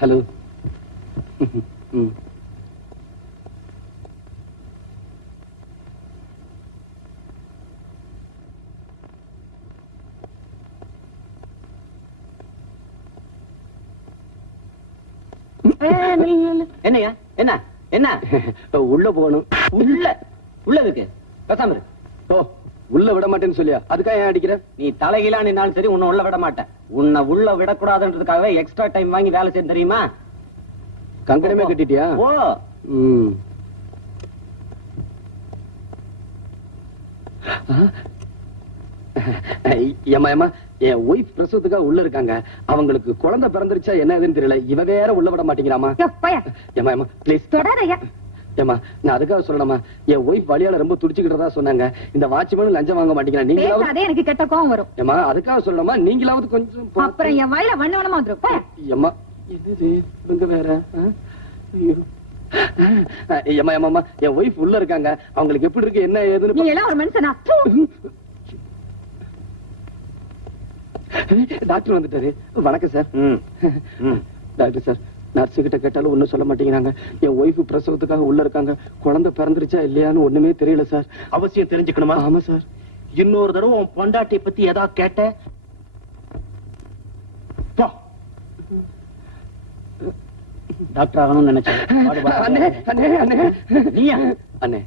Hello. என்னையா என்ன என்ன உள்ள போகணும். உள்ள உள்ள இருக்கு பேசாம இருக்கு. ஓ உள்ள விட மாட்டேன்னு சொல்லியா? அதுக்காக ஏன் அடிக்கிற? நீ தலைகீழா நின்னாலும் சரி உன்னை உள்ள விட மாட்டேன். உன்னை உள்ள விடக்கூடாதுன்றதுக்காகவே எக்ஸ்ட்ரா டைம் வாங்கி வேலை செய்ய தெரியுமா? கங்கணமே கட்டிட்டியா? ஓ ஏமா ஏமா என் ஒய்ஃப் பிரசவத்துக்காக உள்ள இருக்காங்க. அவங்களுக்கு குழந்தை பிறந்துருச்சா என்ன ஏதுன்னு தெரியல. இவ வேற உள்ள விட மாட்டேங்கிறாமா. ஏமா ஏமா ப்ளீஸ் தொடாதயா. ஏமா நான் அதுக்காக சொல்லணுமா, என் ஒய்ஃப் வழியால ரொம்ப துடிச்சுக்கிட்டதா சொன்னாங்க. இந்த வாட்ச்மேன் லஞ்சம் வாங்க மாட்டேங்கிறா. நீங்களாவது அதே எனக்கு கெட்ட கோவம் வரும். ஏமா அதுக்காக சொல்லணுமா, நீங்களாவது கொஞ்சம் அப்புறம் என் வாயில வண்ண வண்ணமா வந்துரும். ஏமா இது இவங்க வேற. ஐயோ ஏமா ஏமா என் ஒய்ஃப் உள்ள இருக்காங்க. அவங்களுக்கு எப்படி இருக்கு என்ன ஏதுன்னு. நீ எல்லாம் ஒரு மனுஷனா? டாக்டர் வந்துட்டாரு. வணக்கம் சார். டாக்டர் சார், நர்ஸ் கிட்ட கேட்டாலும் ஒண்ணும் சொல்ல மாட்டேங்கிறாங்க. என் ஒய்ஃப் பிரசவத்துக்காக உள்ள இருக்காங்க. குழந்தை பிறந்துருச்சா இல்லையான்னு ஒண்ணுமே தெரியல சார். அவசியம் தெரிஞ்சுக்கணுமா? ஆமா சார். இன்னொரு தடவை உன் பொண்டாட்டியை பத்தி ஏதாவது கேட்ட டாக்டர் ஆகணும்னு நினைச்சேன். அண்ணே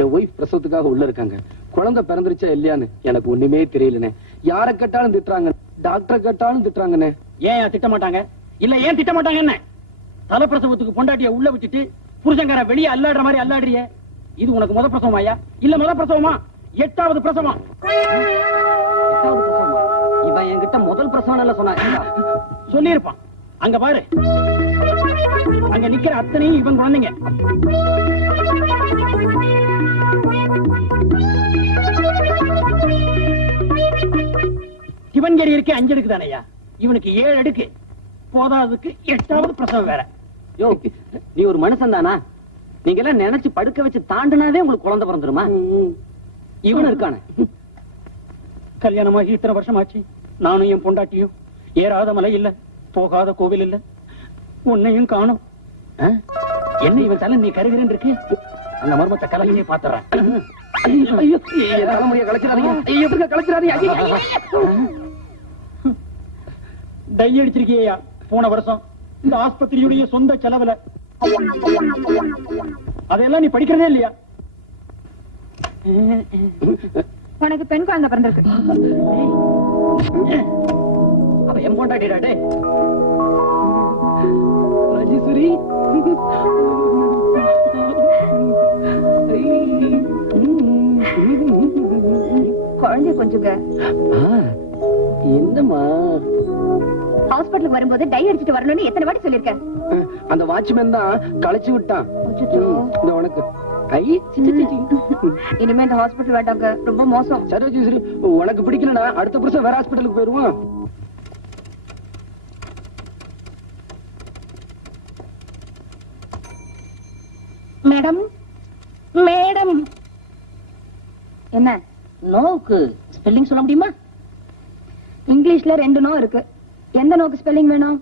என் ஒய்ஃப் பிரசவத்துக்காக உள்ள இருக்காங்க. குழந்தை பிறந்துருச்சா இல்லையான்னு எனக்கு ஒண்ணுமே தெரியலனே. யார கேட்டாலும் திட்டுறாங்க, டாக்டர் கேட்டாலும் திட்டுறாங்கண்ணே. ஏன் திட்ட மாட்டாங்க? இல்ல ஏன் திட்ட மாட்டாங்க? என்ன தலைப்பிரசவத்துக்கு பொண்டாட்டிய உள்ள விட்டுட்டு புருஷங்கார வெளியே அல்லாடுற மாதிரி அல்லாடுறிய? இது உனக்கு முத பிரசவமாயா இல்ல முத பிரசவமா? 8வது பிரசவம். இவன் என்கிட்ட முதல் பிரசவம் சொன்னா சொல்லியிருப்பான். அங்க பாரு, அங்க நிக்கிற அத்தனையும் இவன் குழந்தைங்க. சிவன்கேரி இருக்கு 5 அடுக்கு தானையா, இவனுக்கு 7 அடுக்கு. போதாதுக்கு 8வது பிரசவம் வேற. யோ நீ ஒரு மனுஷன் தானா? நீங்க எல்லாம் நினைச்சு படுக்க வச்சு தாண்டினாவே உங்களுக்கு குழந்தை பிறந்துருமா? இவனு இருக்கானே. கல்யாணமாகி இத்தனை வருஷம் ஆச்சு. நானும் என் பொண்டாட்டியும் ஏறாத மலை இல்ல, போகாத கோவில் இல்ல, உன்னையும் காணும். என்ன இவன் தலை நீ கருகிறேன் இருக்கு. அந்த மர்மத்தை கலையிலே பாத்துறேன். தலைமுறையை கலைச்சிடாதீங்க. டை அடிச்சிருக்கியா போன வருஷம் இந்த ஆஸ்பத்திரியுடைய சொந்த செலவுல. அதெல்லாம் நீ படிக்கிறதே இல்லையா? உனக்கு பெண் குழந்தை பிறந்திருக்கு. அவ என் பொண்டாட்டிடாடே. ராஜேஸ்வரி குழந்தைய கொஞ்சங்க. என்னம்மா ஹாஸ்பிட்டலுக்கு வரும்போது டை அடிச்சிட்டு வரணும்னு எத்தனை வாட்டி சொல்லிருக்கேன். அந்த வாட்ச்மேன் தான் களைச்சு விட்டான். உனக்கு இனிமே இந்த ஹாஸ்பிட்டல் வேண்டாங்க, ரொம்ப மோசம். சரி சரி, உனக்கு பிடிக்கலனா அடுத்த வருஷம் வேற ஹாஸ்பிட்டலுக்கு போயிருவோம். மேடம் மேடம் என்ன நோக்கு ஸ்பெல்லிங் சொல்ல முடியுமா? இங்கிலீஷ்ல 2 நோ இருக்கு. எந்த நோக்கு ஸ்பெல்லிங் வேணும்?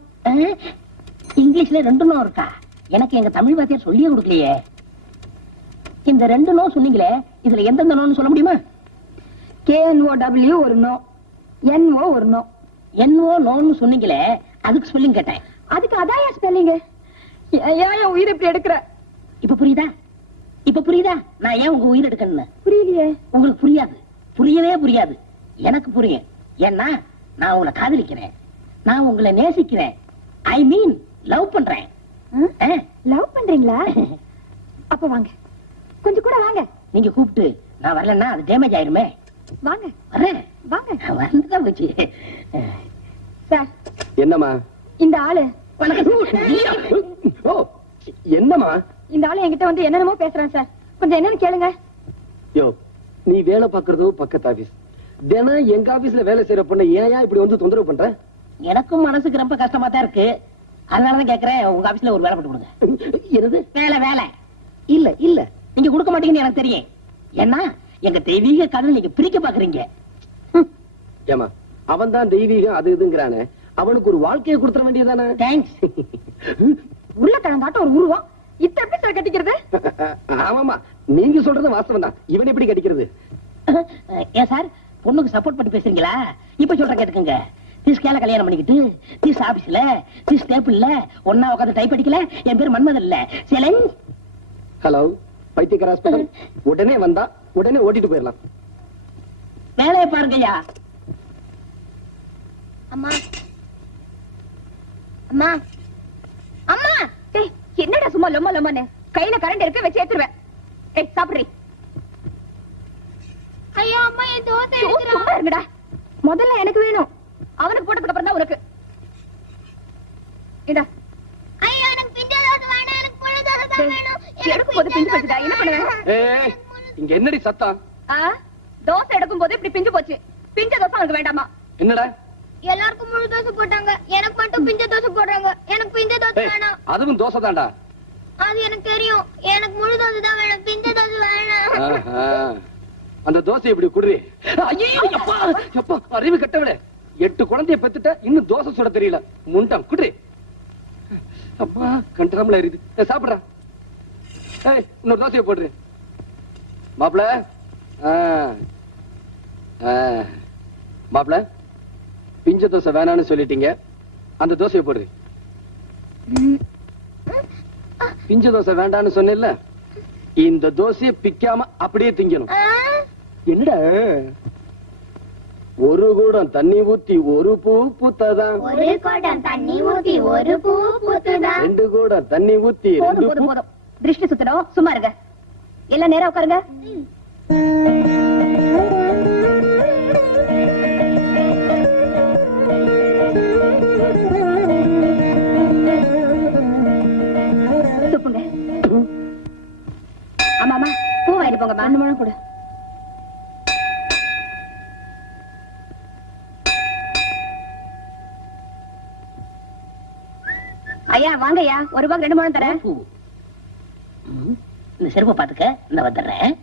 இங்கிலீஷ்ல 2 நோ இருக்கா? எனக்கு எங்க தமிழ் வாத்தியார் சொல்லியே கொடுக்கலையே. இந்த 2 நோ சொன்னீங்களே, இதுல எந்தெந்த நோன்னு சொல்ல முடியுமா? KNOW ஒரு நோ, NO ஒரு நோ. NO நோன்னு சொன்னீங்களே, அதுக்கு ஸ்பெல்லிங் கேட்டேன். அதுக்கு அதான் ஸ்பெல்லிங். ஏன் உயிர் இப்படி எடுக்கிற? இப்ப புரியுதா? இப்ப புரியுதா நான் ஏன் உங்க உயிர் எடுக்கணும்னு? புரியலையே. உங்களுக்கு புரியாது, புரியவே புரியாது. எனக்கு புரியும். ஏன்னா நான் உங்களை காதலிக்கிறேன், நான் உங்களை நேசிக்கிறேன். ஐ மீன் லவ் பண்றேன். லவ் பண்றீங்களா? அப்ப வாங்க, கொஞ்சம் கூட வாங்க. நீங்க கூப்பிட்டு நான் வரலன்னா அது டேமேஜ் ஆயிருமே. வாங்க வரேன். வாங்க. வந்துதான் போச்சு. சார் என்னம்மா இந்த ஆளு? ஓ என்னம்மா? இந்த ஆளு என்கிட்ட வந்து என்னென்னமோ பேசுறான் சார், கொஞ்சம் என்னன்னு கேளுங்க. யோ நீ வேலை பாக்குறதோ பக்கத்து ஆபீஸ், தினம் எங்க ஆபீஸ்ல வேலை செய்யற பொண்ணு ஏன் இப்படி வந்து தொந்தரவு பண்ற? எனக்கும் மனசுக்கு ரொம்ப கஷ்டமா தான் இருக்கு. அதனாலதான் கேக்குறேன், உங்க ஆபீஸ்ல ஒரு வேலை போட்டு கொடுங்க. என்னது வேலை? வேலை இல்ல இல்ல, நீங்க கொடுக்க மாட்டீங்கன்னு எனக்கு தெரியும். ஏன்னா எங்க தெய்வீக காதல் நீங்க பிரிக்க பாக்குறீங்க. ஏமா அவன் தான் தெய்வீகம் அது இதுங்கிறானே, அவனுக்கு ஒரு வாழ்க்கையை கொடுத்துட வேண்டியதானே? தேங்க்ஸ். உருளைக்கிழங்காட்டம் ஒரு உருவம் இத்த எப்படி சார் கட்டிக்கிறது? ஆமாமா, நீங்க சொல்றது வாஸ்தவம் தான். இவன் எப்படி கடிக்கிறது? ஏன் சார் பொண்ணுக்கு சப்போர்ட் பண்ணி பேசுறீங்களா? இப்ப சொல்ற கேட்டுக்கங்க. திஸ்கேல கல்யாணம் பண்ணிக்கிட்டு திஸ் ஆபீஸ்ல திஸ் டேபிள்ல ஒன்னா உட்காந்து டைப் அடிக்கல. என் பேர் மன்மதன் இல்ல சேலன். ஹலோ, பைத்தியக்கார ஹாஸ்பிடல். உடனே வந்தா உடனே ஓட்டிட்டு போயிடலாம். வேலையை பாருங்கய்யா. அம்மா அம்மா அம்மா, டேய் என்னடா சும்மா லொம்மா லொம்மானே? கையில கரண்ட் இருக்க வச்சு ஏத்துறேன். ஏய் சாப்பிடுறீ. ஐயோ அம்மா, என் தோசை சும்மா இருங்கடா. முதல்ல எனக்கு வேணும், அவனுக்கு போட்டதுக்கு அப்புறம் தான் உனக்கு. இதா. ஐயோ எனக்கு பிஞ்ச தோசை வேணும், எனக்கு புழு தோசை தான் வேணும். எடுக்கும் போது பிஞ்சு போச்சுடா, என்ன பண்ணுவேன்? ஏய், இங்க என்னடி சத்தம்? தோசை எடுக்கும் போது இப்படி பிஞ்சு போச்சு. பிஞ்ச தோசை உனக்கு வேண்டாமா? என்னடா? எல்லாருக்கும் முழு தோசை போட்டாங்க, எனக்கு மட்டும் பிஞ்ச தோசை போடுறாங்க. எனக்கு பிஞ்ச தோசை வேணாம். அதுவும் தோசை தான்டா. அது எனக்கு தெரியும், எனக்கு முழு தோசை தான் வேணும், பிஞ்ச தோசை வேணாம். அந்த தோசை இப்படி குடுறி. ஐயோ அப்பா, அப்பா அறிவு கட்டவிட. 8 குழந்தைய பெத்துட்ட, இன்னும் தோசை சுட தெரியல. முண்டம் குடுறி. அப்பா கண்டராமல எரியுது. சாப்பிடுறா. ஏய், இன்னொரு தோசையை போடுறேன். மாப்பிள, மாப்பிள, பிஞ்ச தோசை வேணான்னு சொல்லிட்டீங்க, அந்த தோசையை போடுறேன். பிஞ்ச தோசை வேண்டான்னு சொன்னேன்ல, இந்த தோசையை பிக்காம அப்படியே திங்கணும். என்னடா? ஒரு கூடம் தண்ணி ஊத்தி ஒரு பூ பூத்தாதான். ஒரு குடம் தண்ணி ஊத்தி ஒரு பூ பூத்துதான். 2 கூடம் தண்ணி ஊத்தி போதும் 2 போதும் போதும். திருஷ்டி சுத்தணும், சும்மா இருங்க. எல்லாம் நேரா உட்காருங்க. துப்புங்க. ஆமாமா, பூ வாங்கிட்டு போங்க. 4 முழம் கொடு. ஐயா வாங்க ஐயா, ஒரு ரூபாய்க்கு 2 முழம் தரேன். இந்த செருப்பை பாத்துக்க, நான் வந்துடுறேன்.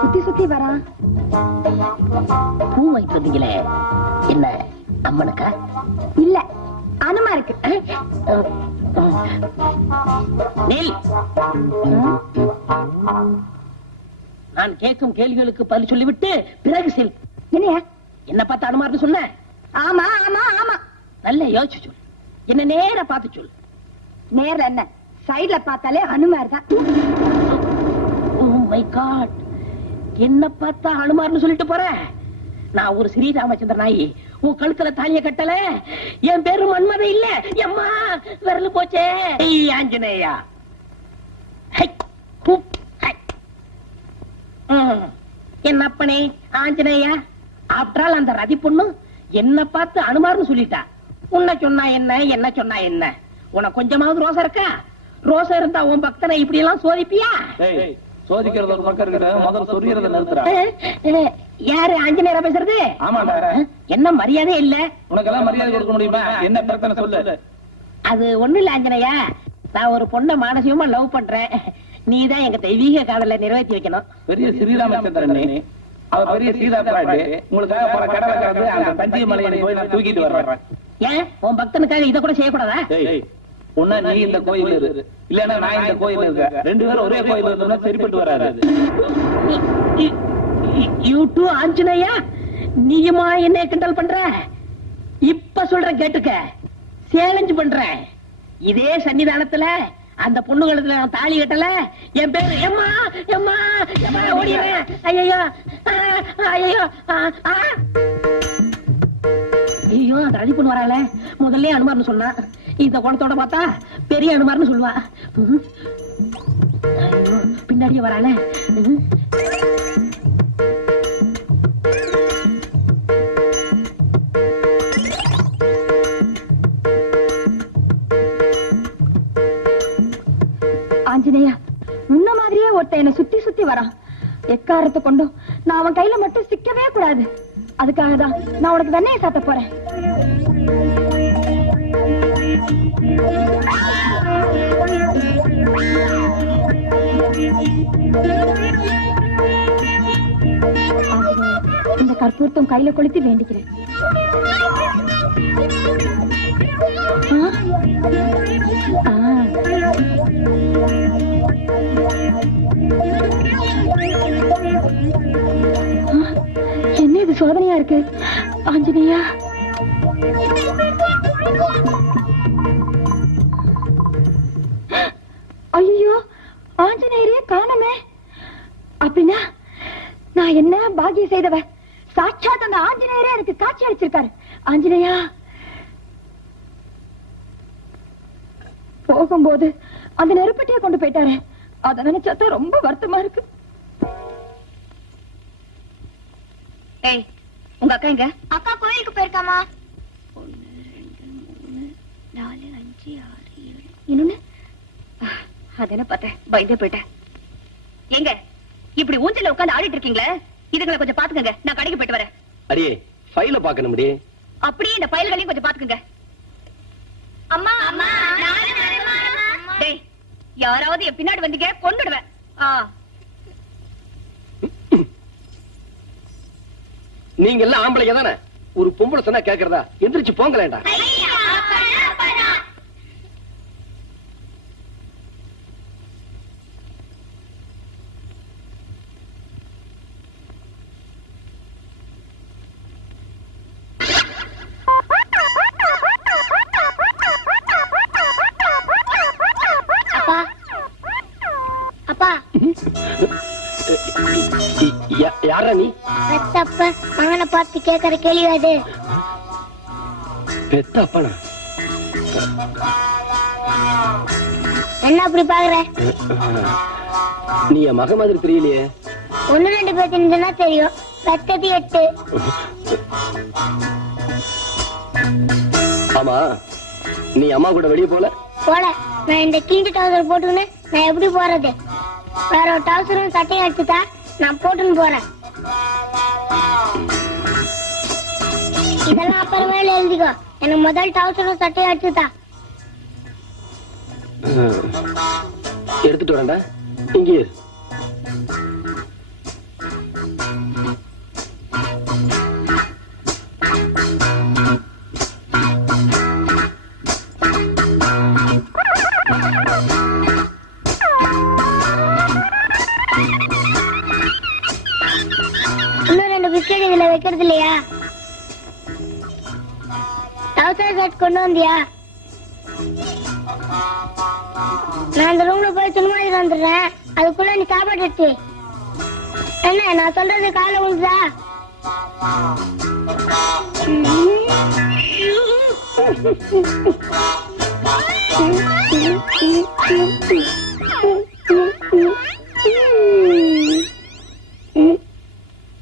சுத்தி சுத்தி வரா. பூ வாங்கிட்டு வந்தீங்களே, என்ன அம்மனுக்கா? இல்ல, அனுமா இருக்கு. நில். நான் கேட்கும் கேள்விகளுக்கு பதில் சொல்லிவிட்டு பிறகு செல். என்னையா? என்ன பார்த்து அனுமார்னு சொன்ன? ஆமா ஆமா ஆமா. நல்ல யோசிச்சு சொல். என்ன நேர பார்த்து சொல். நேர்ல என்ன, சைடுல பார்த்தாலே அனுமார் தான். ஓ மை காட், என்ன பார்த்தா அனுமார்னு சொல்லிட்டு போற? நான் ஒரு ஸ்ரீராமச்சந்திர நாயி, உன் கழுத்துல தாலிய கட்டல. என் பேரு மன்மதை இல்ல. எம்மா விரல் போச்சே. ஆஞ்சநேயா. என் அப்பனே ஆஞ்சநேயா. ஆப்டரால் அந்த ரதி பொண்ணு என்ன பார்த்து அனுமார்னு சொல்லிட்டா. உன்னை சொன்னா என்ன, என்ன சொன்னா என்ன? உனக்கு கொஞ்சமாவது ரோசம் இருக்கா? ரோசம் இருந்தா உன் பக்தனை இப்படி எல்லாம் சோதிப்பியா? சோதிக்கிறது ஒரு பக்கம் இருக்கிற, முதல்ல சொல்லிக்கிறத நிறுத்துறா. யாரு ஆஞ்சநேயரா பேசுறது? ஆமாடா. என்ன மரியாதை இல்ல? உனக்கெல்லாம் மரியாதை கொடுக்க முடியுமா? என்ன பிரச்சனை சொல்லு. அது ஒண்ணு இல்ல ஆஞ்சநேயா, நான் ஒரு பொண்ணை மானசீகமா லவ் பண்றேன். நீதான் எங்க தெய்வீக காதலை நிறைவேற்றி வைக்கணும். பெரிய ஸ்ரீராமச்சந்திரன், அவர் பெரிய சீதா பிராட்டு. உங்களுக்காக பல கடலை கலந்து அந்த தஞ்சை மலையை போய் நான் தூக்கிட்டு வர்றேன். ஏன் உன் பக்தனுக்காக இதை கூட செய்யக்கூடாதா? உன்ன நீ இந்த கோயில் இரு, இல்லன்னா நான் இந்த கோயில் இருக்க. 2 பேரும் ஒரே கோயில் இருந்தோம்னா சரிப்பட்டு வராது. யூ டூ ஆஞ்சநேயா, நீயுமா என்ன கிண்டல் பண்ற? இப்ப சொல்ற கேட்டுக்க, சேலஞ்ச் பண்றேன். இதே சன்னிதானத்துல அந்த பொண்ணுகளுக்கு நான் தாலி கட்டல, என் பேரு எம்மா எம்மா எம்மா ஓடிடுறேன். ஐயோ ஐயோ ஐயோ, அந்த ரதி பொண்ணு வரால. முதல்ல அனுமார்னு சொன்னா, இந்த குணத்தோட பார்த்தா பெரிய அனுமார்னு சொல்லுவா. ஐயோ, பின்னாடியே வரால. ஆஞ்சநேயா, முன்ன மாதிரியே ஒருத்த என்ன சுத்தி சுத்தி வரான். எக்காரத்தை கொண்டும் நான் அவன் கையில மட்டும் சிக்கவே கூடாது. அதுக்காக தான் நான் உனக்கு வெண்ணையை சாத்த போறேன். இந்த கற்பூரத்தம் கையில கொளுத்தி வேண்டிக்கிறேன். என்ன இது சோதனையா இருக்கு? ஆஞ்சநேயா, ஐயோ, ஆஞ்சநேயரே காணமே. அப்படின்னா நான் என்ன பாக்கியம் செய்தவ? சாட்சாத் அந்த ஆஞ்சநேயரே எனக்கு காட்சி அளிச்சிருக்காரு. ஆஞ்சநேயா, போகும்போது அந்த நெருப்பட்டியை கொண்டு போயிட்டாரு. அத நினைச்சாதான் ரொம்ப வருத்தமா இருக்கு. ஏய், உங்க அக்கா எங்க? அக்கா கோயிலுக்கு போயிருக்காமா. 1 2 3 4 5 6 7 இன்னொன்னு அதென்ன பார்த்தேன், பயந்தே போயிட்டேன். எங்க இப்படி ஊஞ்சல்ல உட்கார்ந்து ஆடிட்டு இருக்கீங்களே, இதுங்களை கொஞ்சம் பாத்துக்கங்க. நான் கடைக்கு போயிட்டு வரேன். அடியே, ஃபைல பாக்கணும். அப்படியே இந்த ஃபைல்களையும் கொஞ்சம் பாத்துக்கங்க. அம்மா அம்மா டேய், யாராவது என் பின்னாடி வந்தீங்க கொன்னுடுவேன். நீங்க எல்லாம் ஆம்பளைங்க தானே? ஒரு பொம்பளை சொன்னா கேக்குறதா? எந்திரிச்சு போங்களேண்டா. அப்பா அப்பா, யாரா நீ? பெத்தப்ப மகனை பார்த்து கேட்கற கேள்வி அது. பெத்த அப்பனா? என்ன அப்படி பாக்குற? நீ என் மக மாதிரி தெரியலையே. 1 2 பேர் தெரிஞ்சுன்னா தெரியும். பெத்தது 8. ஆமா, நீ அம்மா கூட வெளியே போல? போல. நான் இந்த கிழிஞ்ச டவுசர் போட்டுக்கின்னு நான் எப்படி போறது? வேற ஒரு டவுசரும் சட்டையும் எடுத்துட்டா நான் போட்டுன்னு போறேன். இதெல்லாம் அப்புறமேல எழுதிக்கோ. எனக்கு முதல் டவுசரும் சட்டையும் எடுத்துட்டா. எடுத்துட்டு வரேன்டா. இங்கே இரு. இன்னும் 2 பிஸ்கெட் இதுல வைக்கிறது இல்லையா? டவுசர் ஷர்ட் கொண்டு வந்தியா? நான் அந்த ரூம்ல போய் துணிமணி வந்துடுறேன். அதுக்குள்ள நீ சாப்பாடு எடுத்து. என்ன நான் சொல்றது காலை விழுதா?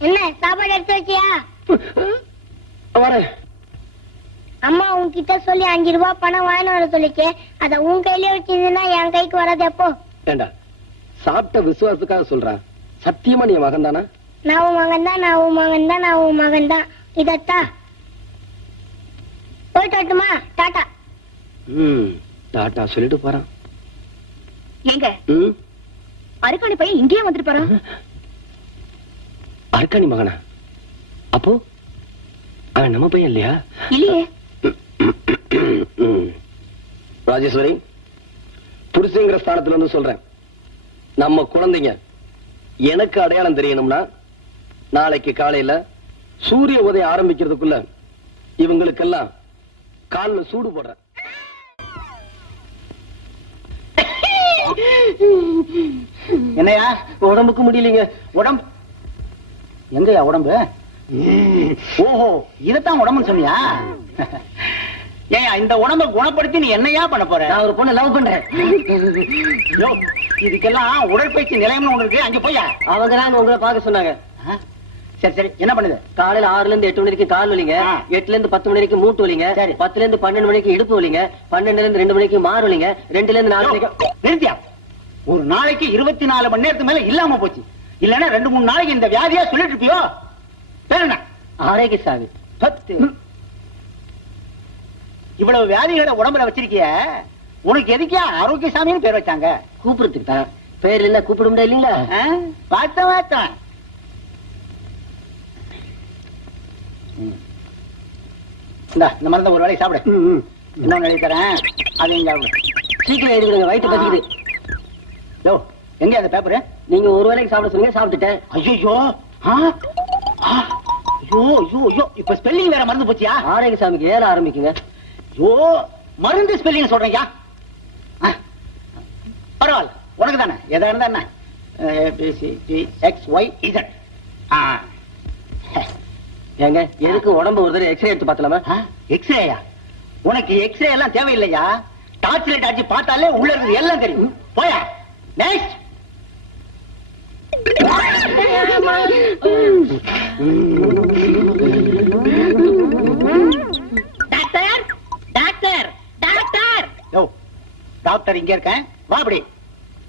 என்ன சாப்பாடு எடுத்து வச்சியா? வரேன். அம்மா உன்கிட்ட சொல்லி 5 ரூபாய் பணம் வாங்கிட்டு வர சொல்லிச்சு. அத உன் கையில வச்சிருந்தா என் கைக்கு வராது. எப்போ? ஏண்டா, சாப்பிட்ட விசுவாசத்துக்காக சொல்றேன். சத்தியமா நீ மகன் தானா? நான் உன் மகன் தான், நான் உன் மகன் தான், நான் உன் மகன் தான். இதத்தா போயிட்டு வரட்டுமா? டாட்டா. டாட்டா சொல்லிட்டு போறான். எங்க அருக்காணி பையன் இங்கேயே வந்துட்டு போறான். அருக்காணி மகனா? அப்போ அவன் நம்ம பையன் இல்லையா? இல்லையே. ராஜேஸ்வரி, புருஷங்கிற ஸ்தானத்துல இருந்து சொல்றேன். நம்ம குழந்தைங்க எனக்கு அடையாளம் தெரியணும்னா நாளைக்கு காலையில சூரிய உதயம் ஆரம்பிக்கிறதுக்குள்ள இவங்களுக்கெல்லாம் கால்ல சூடு போடுறேன். என்னையா உடம்புக்கு முடியலீங்க? உடம்பு எங்கயா உடம்பு? ஓஹோ, இதத்தான் உடம்புன்னு சொன்னியா? ஏன் இந்த உடம்ப குணப்படுத்தி நீ என்னையா பண்ண போற? நான் ஒரு பொண்ணு லவ் பண்றேன். இதுக்கெல்லாம் உடற்பயிற்சி நிலையம்னு ஒண்ணு இருக்கு, அங்க போயா? அவங்க தான் உங்களை பார்க்க சொன்னாங்க. சரி சரி, என்ன பண்ணுது? காலையில 6ல இருந்து 8 மணி வரைக்கும் கால் வலிங்க, 8ல இருந்து 10 மணி வரைக்கும் மூட்டு வலிங்க, 10ல இருந்து 12 மணிக்கு இடுப்பு வலிங்க, 12ல இருந்து 2 மணிக்கு மாறு வலிங்க, 2ல இருந்து 4 மணிக்கு. நிறுத்தியா? ஒரு நாளைக்கு 24 மணி நேரத்துக்கு மேல இல்லாம போச்சு. இல்லன்னா 2-3 நாளைக்கு இந்த வியாதியா சொல்லிட்டு இருப்பியோ. பேர் என்ன? ஆரோக்கியசாமி. பத்து. இவ்வளவு வியாதிகளை உடம்புல வச்சிருக்கிய, உனக்கு எதுக்கே ஆரோக்கியசாமின்னு பேர் வச்சாங்க? கூப்பிடுறதுக்கு தான். பேர் இல்ல கூப்பிட முடியாது இல்லீங்களா? பார்த்தேன். இந்த மருந்த ஒரு வேலையை சாப்பிடு. இன்னொன்னு எழுதி தரேன், அதையும் சாப்பிடு. சீக்கிரம் எழுதுங்க, வயிற்று பசிக்குது. யோ, எங்க அந்த பேப்பரு? நீங்க ஒரு வேளைக்கு சாப்பிட சொன்னீங்க, சாப்பிட்டுட்டேன். ஐயோ, ஐயோ, இப்ப ஸ்பெல்லிங் வேற மறந்து போச்சியா? ஆரோக்கியசாமிக்கு ஏற ஆரம்பிக்குங்க. ஐயோ, மருந்து ஸ்பெல்லிங் சொல்றேன்யா. பரவாயில்ல, உனக்கு தானே. எதா இருந்தா என்ன? XYZ. ஏங்க, எதுக்கு உடம்பு ஒரு தடவை எக்ஸ்ரே எடுத்து பார்த்தலாமா? எக்ஸ்ரேயா? உனக்கு எக்ஸ்ரே எல்லாம் தேவையில்லையா? டார்ச் லைட் ஆச்சு பார்த்தாலே உள்ள இருக்குது எல்லாம் தெரியும். போயா. Next. Doctor doctor doctor. Yo, doctor இங்க இருக்கேன், வா அப்படி.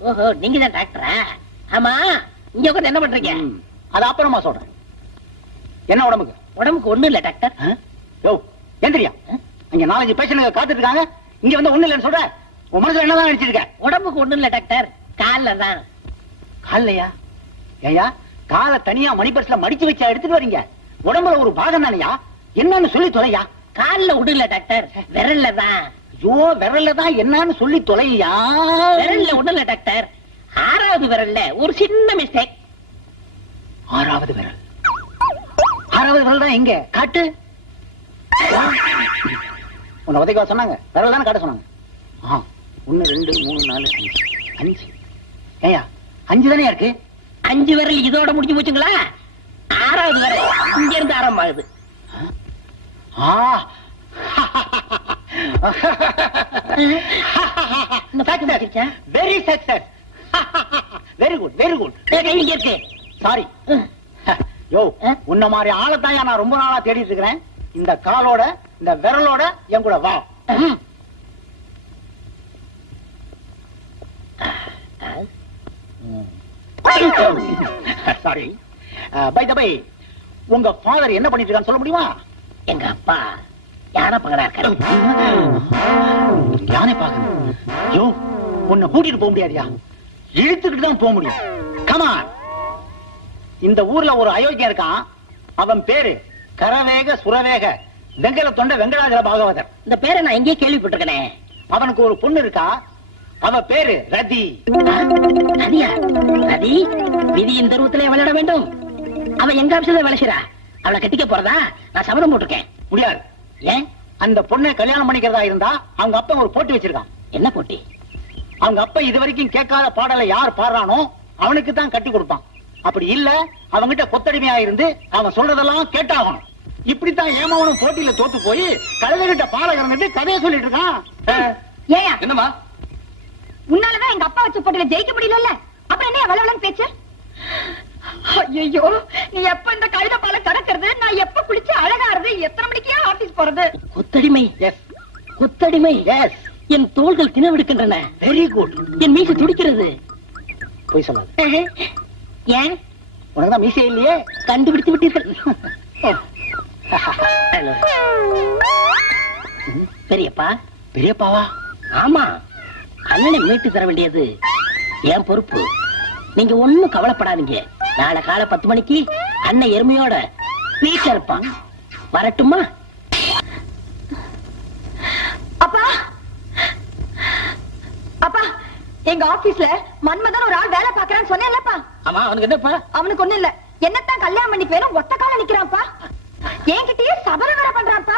ஓஹோ, நீங்க தான் டாக்டரா? ஆமா, இங்க உட்கார்ந்து என்ன பண்றீங்க? அது அப்புறமா சொல்றேன். என்ன உடம்புக்கு? உடம்புக்கு ஒண்ணும் இல்ல டாக்டர். யோ, எந்திரியா. அங்க 4-5 பேஷண்ட் காத்துட்டு இருக்காங்க. இங்க வந்து ஒண்ணு இல்லைன்னு சொல்ற. உன் மனசுல என்னதான் நினைச்சிருக்க? உடம்புக்கு ஒண்ணும் இல்ல டாக்டர், கால்ல தான். காலையா? ஏயா, காலை தனியா மணிபர்ஸ்ல மடிச்சு வச்சா எடுத்துட்டு வரீங்க? உடம்புல ஒரு பாகம் தானையா? என்னன்னு சொல்லி தொலையா. கால்ல ஒண்ணும் இல்ல டாக்டர், விரல்ல தான். ஐயோ, விரல்ல தான் என்னன்னு சொல்லி தொலையா. விரல்ல ஒண்ணும் இல்ல டாக்டர், 6வது விரல்ல ஒரு சின்ன மிஸ்டேக். 6வது விரல்? 6வது விரல் தான் எங்க? காட்டு. உன்னை உதைக்கவா சொன்னாங்க? விரல் தானே காட்ட சொன்னாங்க. 1 2 3 4 5. ஏயா, 5 தானே இருக்கு? 5 விரல் இதோட முடிஞ்சு போச்சுங்களா? 6வது விரல் இங்க இருந்து ஆரம்பமாகுது. Very success. Very good, very good. இங்க இருக்கு. சாரி. யோ, உன்ன மாதிரி ஆளத்தாயா நான் ரொம்ப நாளா தேடிட்டு இருக்கிறேன். இந்த காலோட இந்த விரலோட என் கூட வா. சாரி. பை த பை, உங்க ஃபாதர் என்ன பண்ணிட்டு இருக்கான்னு சொல்ல முடியுமா? எங்க அப்பா யானை பகடா இருக்காரு. யானை பாக்கணும். யோ, உன்னை கூட்டிட்டு போக முடியாதியா? இழுத்துக்கிட்டு தான் போக முடியும். கமான். இந்த ஊர்ல ஒரு அயோக்கியம் இருக்கான். அவன் பேரு கரவேக சுரவேக வெங்கல தொண்ட வெங்கடாஜல பாகவதர். இந்த பேரை நான் எங்கேயே கேள்விப்பட்டிருக்கேன். அவனுக்கு ஒரு பொண்ணு இருக்கா. அவ பேரு ரதி. ரதியா? ரதி விதியின் தருவத்திலே விளையாட வேண்டும். அவன் எங்க ஆபீஸ்ல வேலை செய்றா. அவளை கட்டிக்க போறதா நான் சபதம் போட்டிருக்கேன். முடியாது. ஏன்? அந்த பொண்ணை கல்யாணம் பண்ணிக்கிறதா இருந்தா அவங்க அப்பா ஒரு போட்டி வச்சிருக்கான். என்ன போட்டி? அவங்க அப்பா இது வரைக்கும் கேட்காத பாடலை யார் பாடுறானோ அவனுக்கு தான் கட்டி கொடுப்பான். அப்படி இல்ல, அவங்கிட்ட கொத்தடிமையா இருந்து அவன் சொல்றதெல்லாம் கேட்டாகணும். இப்படித்தான் ஏமாவனும் போட்டியில தோத்து போய் கழுதைகிட்ட பாலகரங்கிட்டு கதையை சொல்லிட்டு இருக்கான். ஏயா என்னமா? உன்னாலதான் எங்க அப்பா வச்ச போட்டியில ஜெயிக்க முடியல. அப்புறம் என்ன வளவளன்னு பேச்சு? ஐயோ, நீ எப்ப இந்த கழுத பால கடக்கிறது, நான் எப்ப குளிச்சு அழகாறது, எத்தனை மணிக்கே ஆபீஸ் போறது? கொத்தடிமை. எஸ், கொத்தடிமை. எஸ். என் தோள்கள் தினவெடுக்கின்றன. Very good. என் மீசை துடிக்கிறது. போய் சொல்லாது. ஏன்? உனக்குதான் மீசை இல்லையே. கண்டுபிடித்து விட்டீர்கள். பெரியப்பா. பெரியப்பாவா? ஆமா, அண்ணனை மீட்டு தர வேண்டியது என் பொறுப்பு. நீங்க ஒண்ணும் கவலைப்படாதீங்க. நாளை காலை 10 மணிக்கு அண்ணன் எருமையோட வீட்டுல இருப்பான். வரட்டுமா? அப்பா, அப்பா, எங்க ஆபீஸ்ல மன்மதன் ஒரு ஆள் வேலை பாக்குறான்னு சொன்னேன்லப்பா. ஆமா, அவனுக்கு என்னப்பா? அவனுக்கு ஒண்ணு இல்ல, என்னத்தான் கல்யாணம் பண்ணி பேரும் ஒத்த கால நிக்கிறான்ப்பா. என்கிட்டயே சபரம் வேலை பண்றான்ப்பா.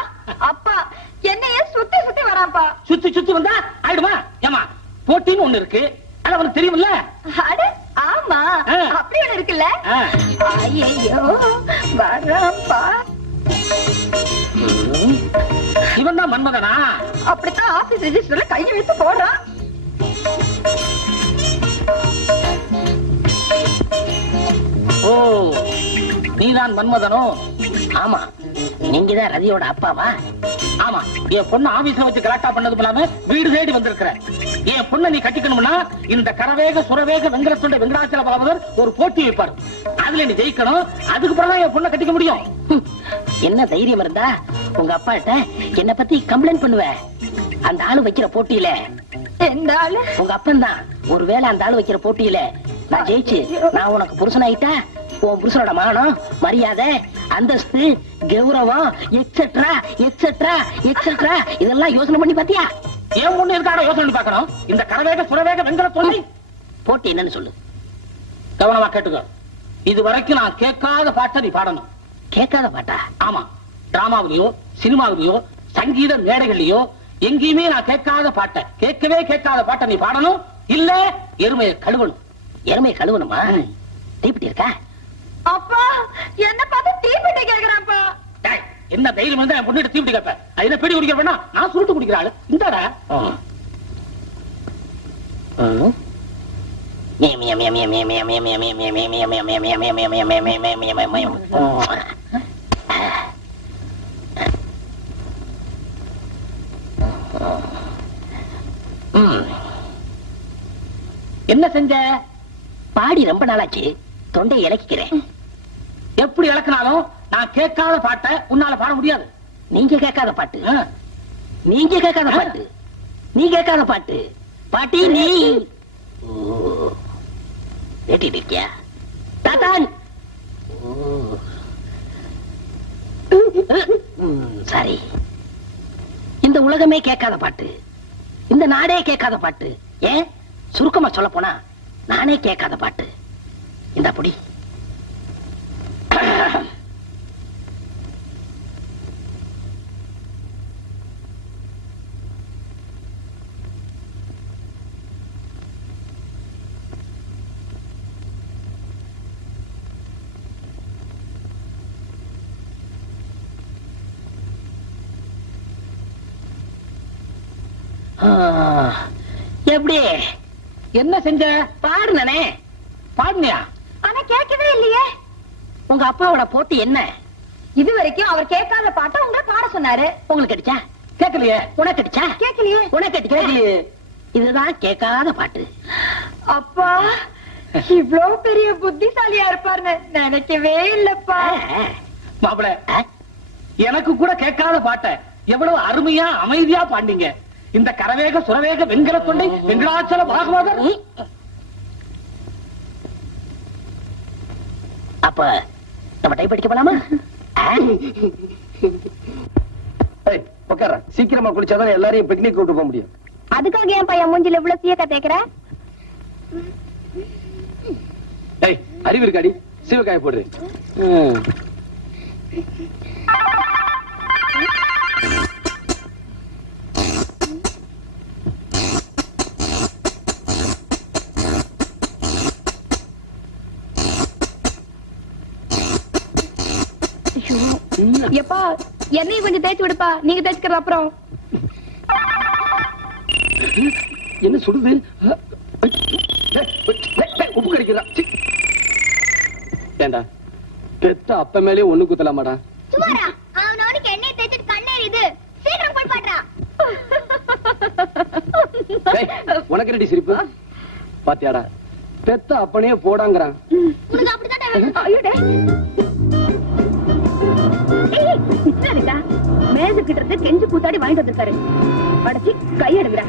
அப்பா, என்னையே சுத்தி சுத்தி வரான்ப்பா. சுத்தி சுத்தி வந்தா ஆயிடுமா? ஏமா, போட்டின்னு ஒண்ணு இருக்கு, அது அவனுக்கு தெரியுமில்ல? அட ஆமா, அப்படி ஒண்ணு இருக்குல்ல. ஐயோ, வரான்ப்பா. இவன் தான் மன்மதனா? அப்படித்தான் ஆபீஸ் ரெஜிஸ்டர்ல கையை வைத்து போடுறான். ஓ, நீதான் மன்மதனோ? ஆமா, நீங்கதான் ரதியோட அப்பாவா? ஆமா, என் பொண்ணு ஆபீஸ்ல வச்சு கலாட்டா பண்ணதும் இல்லாம வீடு தேடி வந்திருக்கிற. என் பொண்ணை நீ கட்டிக்கணும்னா இந்த கரவேக சுரவேக வெங்கடத்துடைய வெங்கடாச்சல பாகவதர் ஒரு போட்டி வைப்பார். அதுல நீ ஜெயிக்கணும். அதுக்கு பிறகு என் பொண்ணை கட்டிக்க முடியும். என்ன தைரியம் இருந்தா உங்க அப்பாட்ட என்ன பத்தி கம்ப்ளைண்ட் பண்ணுவ? அந்த ஆளு வைக்கிற போட்டியில எந்த ஆளு? உங்க அப்பன் தான். ஒருவேளை அந்த ஆளு வைக்கிற போட்டியில நான் ஜெயிச்சு நான் உனக்கு புருஷனாயிட்டா உன் புருஷனோட மானம், மரியாதை, அந்தஸ்து, கௌரவம் எக்ஸெட்ரா எக்ஸெட்ரா எக்ஸெட்ரா இதெல்லாம் யோசனை பண்ணி பாத்தியா? என் பொண்ணு இருக்கான யோசனை பண்ணி பார்க்கணும். இந்த கரவேக சுரவேக வெங்கல தொல்லை போட்டி என்னன்னு சொல்லு. கவனமா கேட்டுக்கோ. இது வரைக்கும் நான் கேட்காத பாட்டை நீ பாடணும். கேட்காத பாட்டா? ஆமா, டிராமாவிலயோ சினிமாவிலயோ சங்கீத மேடைகள்லயோ எங்கேயுமே நான் கேட்காத பாட்டை, கேட்கவே கேட்காத பாட்டை நீ பாடணும். இல்ல எருமையை கழுவணும். எருமையை கழுவணுமா? தீப்பிட்டி இருக்கா? அப்பா என்ன பார்த்து தீப்பிட்ட கேக்குறாப்பா. டேய், என்ன தைரியம் இருந்தா என் பொண்ணுகிட்ட தீப்பிட்டி கேட்ப? அது என்ன பீடி குடிக்கிற வேணா? நான் சுருட்டு குடிக்கிற ஆளு. இந்தாடா. என்ன செஞ்ச? பாடி ரொம்ப நாளாச்சு, தொண்டை இலக்கிக்கிறேன். எப்படி இழக்கினாலும் நான் கேட்காத பாட்டை உன்னால பாட முடியாது. நீங்க கேட்காத பாட்டு, நீங்க கேட்காத பாட்டு, நீ கேட்காத பாட்டு, பாட்டி நீ கேட்டிட்டு இருக்கியா? தாத்தான் சரி, இந்த உலகமே கேட்காத பாட்டு, இந்த நாடே கேட்காத பாட்டு, ஏன் சுருக்கமா சொல்ல போனா நானே கேட்காத பாட்டு. இந்த புடி. எப்படி என்ன செஞ்ச? பாடுனே. பாடுனியா? ஆனா கேட்கவே இல்லையே. உங்க அப்பாவோட போட்டி என்ன? இது வரைக்கும் அவர் கேட்காத பாட்டை உங்களை பாட சொன்னாரு. உங்களுக்கு அடிச்சா? கேட்கலையே. உனக்கு அடிச்சா? கேட்கலையே. உனக்கு அடிக்கலையே. இதுதான் கேட்காத பாட்டு. அப்பா இவ்ளோ பெரிய புத்திசாலியா இருப்பாருன்னு நினைக்கவே இல்லப்பா. மாப்பிள, எனக்கு கூட கேட்காத பாட்டை எவ்வளவு அருமையா அமைதியா பாண்டீங்க. இந்த கரவேக சுரவேக வெங்கல தொண்டை வெங்கடாச்சல பாகவதர். அப்ப நம்ம டைப் அடிக்க போலாமா? உட்கார, சீக்கிரமா குளிச்சாதான் எல்லாரையும் பிக்னிக் கூட்டு போக முடியும். அதுக்காக என் பையன் மூஞ்சில இவ்வளவு சீயக்கா தேய்க்கிற? அறிவு இருக்காடி, சீவக்காய போடுற. எப்பா என்னையும் கொஞ்சம் தேய்ச்சி விடுப்பா, நீங்க தேய்ச்சிக்கிற அப்புறம். என்ன சுடுது? உப்பு கடிக்கிறா. ஏண்டா பெத்த அப்ப மேலே ஒண்ணு குத்தலாமாடா? சுமாரா அவனோடுக்கு எண்ணெய் தேய்ச்சிட்டு கண்ணேறிது. சீக்கிரம் போய் பாடுறா. உனக்கு ரெடி சிரிப்பு பாத்தியாடா? பெத்த அப்பனே போடாங்கறான். உனக்கு அப்படிதான் ஐயோடே. மேல கிட்ட கெஞ்சு கூத்தாடி வாங்கிட்டு வந்திருக்காரு. அடைச்சி கை எடுக்கிற.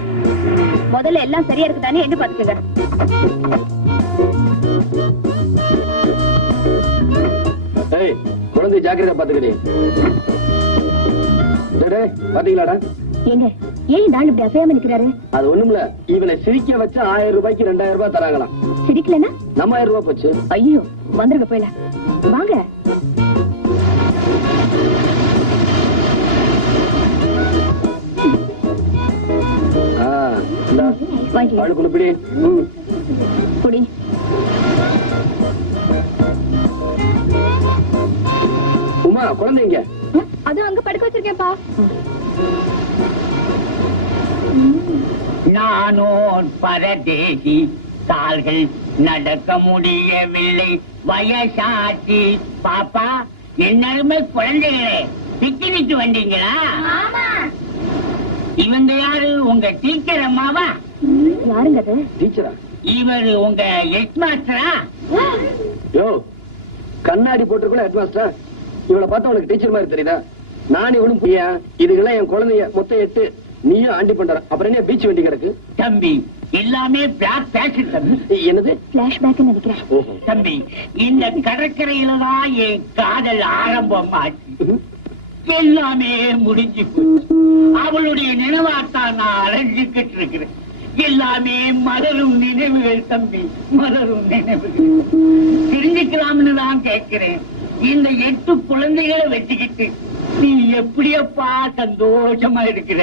முதல்ல எல்லாம் சரியா இருக்குதானே என்ன பாத்துக்கங்க. குழந்தை ஜாக்கிரதை பாத்துக்கிட்டே பாத்தீங்களாடா? ஏங்க ஏன் நான் இப்படி அசையாம நிக்கிறாரு? அது ஒண்ணுமில்ல, இவனை சிரிக்க வச்சா 1000 ரூபாய்க்கு 2000 ரூபாய் தராங்களாம். சிரிக்கலன்னா நம்ம 1000 ரூபாய் போச்சு. ஐயோ வந்துருங்க போயில வாங்க. குடி. உமா குழந்தைங்க அது அங்க படுக்க வச்சிருக்கேன்ப்பா. நானோர் பரதேசி, கால்கள் நடக்க முடியவில்லை, வயசாச்சு. பாப்பா, என்னருமை குழந்தைகளே, பிக்னிக் வந்தீங்களா? இவங்க யாரு? உங்க டீச்சர் அம்மாவா? யாருங்க அது? டீச்சரா? இவர் உங்க ஹெட் மாஸ்டரா? யோ, கண்ணாடி போட்டுருக்கூட ஹெட் மாஸ்டர். இவளை பார்த்தா உனக்கு டீச்சர் மாதிரி தெரியுதா? நான் இவனும் புரியா? இதுக்கெல்லாம் என் குழந்தைய மொத்தம் 8. நீயும் ஆண்டி பண்ற. அப்புறம் என்ன பீச் வண்டி கிடக்கு? தம்பி, எல்லாமே பிளாக் பேஷன் தம்பி. என்னது? பிளாஷ்பேக் நினைக்கிறேன். ஓஹோ. தம்பி, இந்த கடற்கரையில தான் என் காதல் ஆரம்பமாச்சு. எல்லாமே முடிஞ்சு போச்சு. அவளுடைய நினைவாத்தான் நான் அலைஞ்சுக்கிட்டு இருக்கிறேன். எல்லாமே மலரும் நினைவுகள் தம்பி, மலரும் நினைவுகள். தெரிஞ்சுக்கலாம்னு தான் கேட்கிறேன். இந்த 8 குழந்தைகளை வச்சுக்கிட்டு நீ எப்படியப்பா சந்தோஷமா இருக்கிற?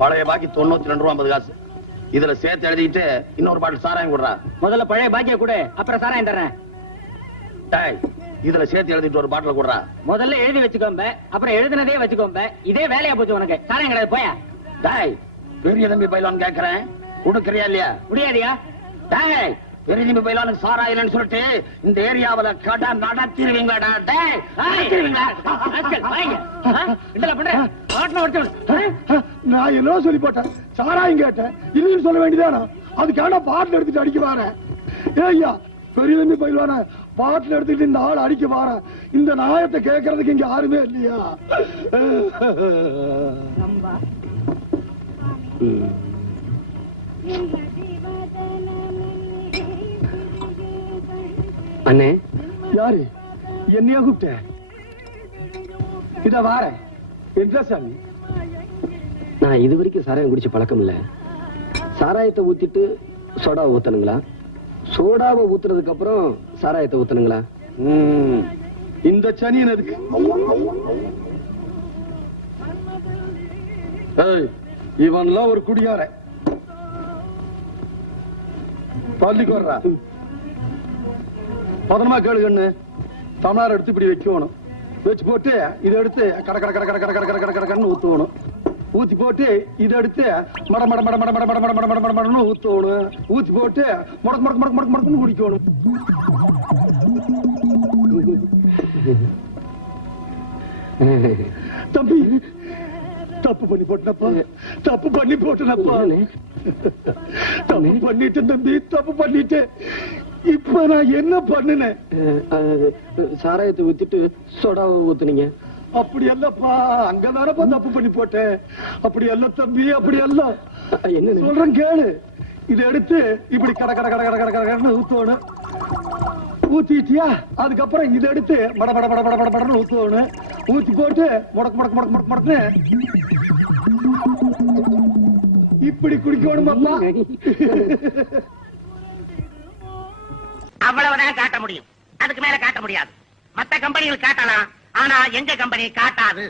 பழைய பாக்கி 92 ரூபா 50 காசு. இதுல சேர்த்து எழுதிட்டு இன்னொரு பாட்டில் சாராயம் கொடுறா. முதல்ல பழைய பாக்கிய கொடு, அப்புறம் சாராயம் தர்றேன். டேய், இதுல சேர்த்து எழுதிட்டு ஒரு பாட்டில் கொடுறா. முதல்ல எழுதி வச்சுக்கோம்ப, அப்புறம் எழுதுனதே வச்சுக்கோம்ப. இதே வேலையா போச்சு உனக்கு. சாராயம் கிடையாது, போயா. டேய், பெரிய தம்பி பைலான்னு கேக்குறேன், கொடுக்கறியா இல்லையா? முடியாதியா? டேய், பெரிய தம்பி பைலானுக்கு சாராயம் இல்லைன்னு சொல்லிட்டு இந்த ஏரியாவுல கடை நடத்திடுவீங்களாடா? டேய், நடத்திடுவீங்களா? இதெல்லாம் பண்ற ஆட்டன ஒருத்தன். நான் என்ன சொல்லி போட்டேன்? சாராயம் கேட்டேன், இல்லைன்னு சொல்ல வேண்டியதானா? அதுக்கான பாட்டில் எடுத்துட்டு அடிக்க வாரேன். ஏய்யா, பெரிய தம்பி பயில்வான பாட்டில் எடுத்துட்டு இந்த ஆள் அடிக்க வாரேன். இந்த நாயத்தை கேட்கறதுக்கு இங்க யாருமே இல்லையா? அண்ணே, யாரு? என்னையா கூப்பிட்ட? இத வாரேன். என்ன சாமி? நான் இது வரைக்கும் சாராயம் குடிச்ச பழக்கம் இல்ல. சாராயத்தை ஊத்திட்டு சோடா ஊத்தணுங்களா? சோடாவை ஊத்துறதுக்கு அப்புறம் சாராயத்தை ஊத்தணுங்களா? இந்த சனியன் எதுக்கு? இவன்லாம் ஒரு குடியார. பள்ளிக்கு வர்றா. பதனமா கேளுகண்ணு. தமிழர் எடுத்து இப்படி வைக்கணும். வச்சு போட்டு இதை எடுத்து கட கட கட கட கட கட கட கட கடன்னு ஊத்துவணும். ஊத்தி போட்டு இதை எடுத்து மட மட மட மட மட மட மட மட மட மடன்னு ஊத்தணும். ஊத்தி போட்டு முடக்கு முடக்கு முடக்கு முடக்கு முடக்குன்னு குடிக்கணும். தம்பி, தப்பு பண்ணி போட்டப்பா, தப்பு பண்ணி போட்டனப்பா, தப்பு பண்ணிட்டேன் தம்பி, தப்பு பண்ணிட்டேன். இப்ப நான் என்ன பண்ணினேன்? சாராயத்தை ஊத்திட்டு சோடாவை ஊத்துனீங்க. அப்படி அல்லப்பா, அங்கதானப்பா தப்பு பண்ணி போட்டேன். அப்படி அல்ல தம்பி, அப்படி அல்ல. என்ன சொல்றேன் கேளு. இதை எடுத்து இப்படி கட கட கட கட கட கடன்னு ஊத்தணும். ஊத்திட்டியா? அதுக்கப்புறம் இதை எடுத்து மட மட மட மட மட மடன்னு ஊத்தணும். ஊத்தி போட்டு முடக்கு முடக்கு முடக்கு முடக்கு முடக்குன்னு இப்படி குடிக்கணும் அப்பா. அவ்வளவுதான் காட்ட முடியும், அதுக்கு மேல காட்ட முடியாது. மத்த கம்பெனிகள் காட்டலாம், ஆனா எங்க கம்பெனி காட்டாது.